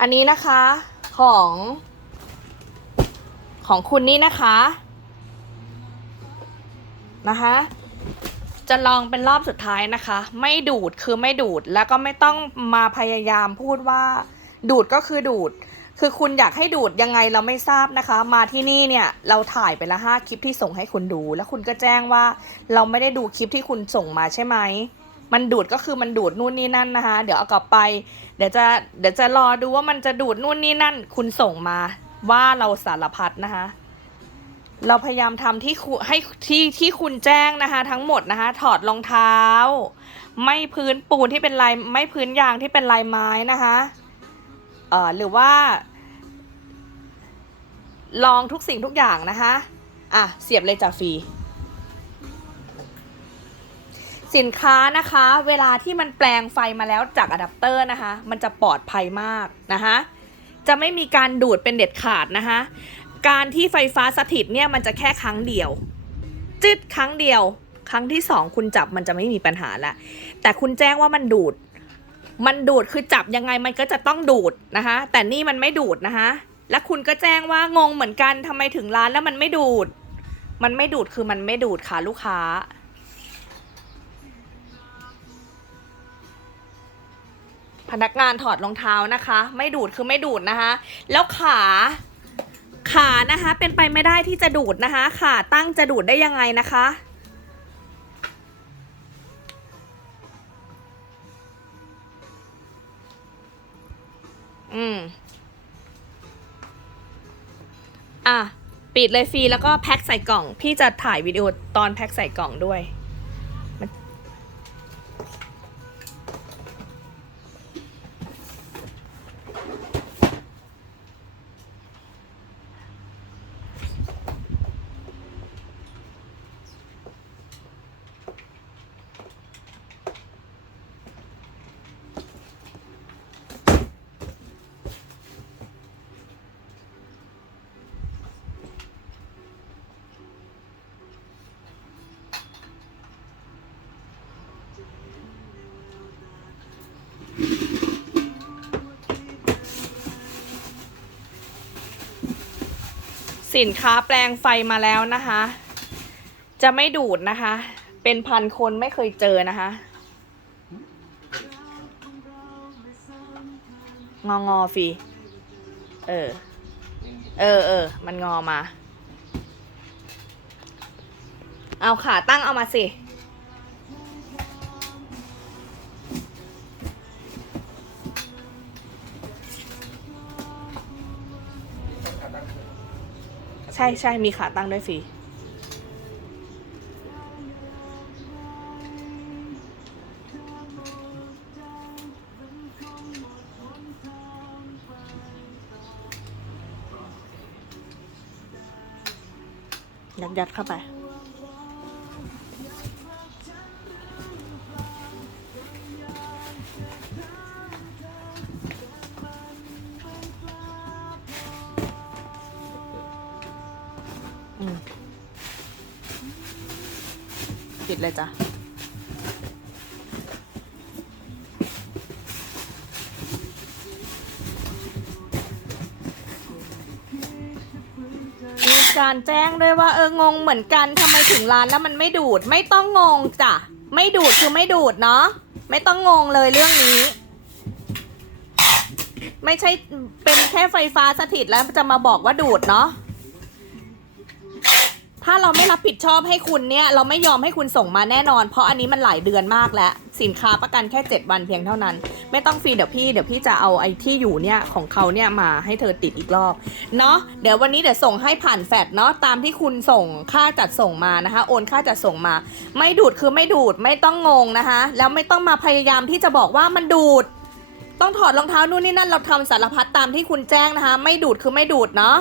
อันนี้นะคะของของคุณนี่นะคะนะคะ จะลองเป็นรอบสุดท้ายนะคะ ไม่ดูดคือไม่ดูดแล้วก็ไม่ต้องมาพยายามพูดว่า ดูดก็คือดูด คือคุณอยากให้ดูดยังไงเราไม่ทราบนะคะ มาที่นี่เนี่ยเราถ่ายไปละห้าคลิปที่ส่งให้คุณดู แล้วคุณก็แจ้งว่าเราไม่ได้ดูคลิปที่คุณส่งมาใช่ไหม มันดูดก็คือมันดูดนู่นนี่นั่นนะคะ เดี๋ยวเอากลับไป เดี๋ยวจะเดี๋ยวจะรอดูว่ามันจะดูดนู่นนี่นั่น คุณส่งมาว่าเราสารพัดนะคะ เราพยายามทำที่ให้ที่ที่คุณแจ้งนะคะ ทั้งหมดนะคะ ถอดรองเท้า ไม่พื้นปูนที่เป็นลายไม่พื้นยางที่เป็นลายไม้นะคะเอ่อหรือว่า ลองทุกสิ่งทุกอย่างนะคะ อะ เสียบเลยจ้ะฟรี สินค้านะคะ เวลาที่มันแปลงไฟมาแล้วจากอะแดปเตอร์นะคะ มันจะปลอดภัยมากนะคะ จะไม่มีการดูดเป็นเด็ดขาดนะคะ การที่ไฟฟ้าสถิตเนี่ยมันจะแค่ครั้งเดียว จึดครั้งเดียว ครั้งที่สองคุณจับมันจะไม่มีปัญหาละแต่คุณแจ้งว่ามันดูด มันดูดคือจับยังไงมันก็จะต้องดูดนะคะ แต่นี่มันไม่ดูดนะคะ และคุณก็แจ้งว่างงเหมือนกันทำไมถึงร้านแล้วมันไม่ดูด มันไม่ดูดคือมันไม่ดูดค่ะลูกค้า พนักงานถอดรองเท้านะคะ ไม่ดูดคือไม่ดูดนะคะ แล้วขาขานะคะเป็นไปไม่ได้ที่จะดูดนะคะขาตั้งจะดูดได้ยังไงนะคะ อืม อะ ปิดเลยฟรีแล้วก็แพ็คใส่กล่อง พี่จะถ่ายวิดีโอตอนแพ็คใส่กล่องด้วย สินค้าแปลงไฟมาแล้วนะคะ จะไม่ดูดนะคะ เป็นพันคนไม่เคยเจอนะคะ งองอฟีเออ เออเออ มันงอมา เอาขาตั้งเอามาสิ ใช่ใช่มีขาตั้งด้วยฟรียัดยัดเข้าไป ปิดเลยจ้ะ มีการแจ้งด้วยว่า เอองงเหมือนกันทำไมถึงร้านแล้วมันไม่ดูด ไม่ต้องงงจ้ะ ไม่ดูดคือไม่ดูดเนาะ ไม่ต้องงงเลยเรื่องนี้ ไม่ใช่เป็นแค่ไฟฟ้าสถิตแล้วจะมาบอกว่าดูดเนาะ ถ้าเราไม่รับผิดชอบให้คุณเนี่ย เราไม่ยอมให้คุณส่งมาแน่นอน เพราะอันนี้มันหลายเดือนมากแล้ว สินค้าประกันแค่ 7 วันเพียงเท่านั้น ไม่ต้องฟรีเดี๋ยวพี่เดี๋ยวพี่จะเอาไอ้ที่อยู่เนี่ยของเขาเนี่ยมาให้เธอติดอีกรอบเนาะเดี๋ยววันนี้เดี๋ยวส่งให้ผ่านแฟดเนาะตามที่คุณส่งค่าจัดส่งมานะคะ โอนค่าจัดส่งมา ไม่ดูดคือไม่ดูดไม่ต้องงงนะคะแล้วไม่ต้องมาพยายามที่จะบอกว่ามันดูด ต้องถอดรองเท้านู่นนี่นั่นเราทำสารพัดตามที่คุณแจ้งนะคะ ไม่ดูดคือไม่ดูดเนาะ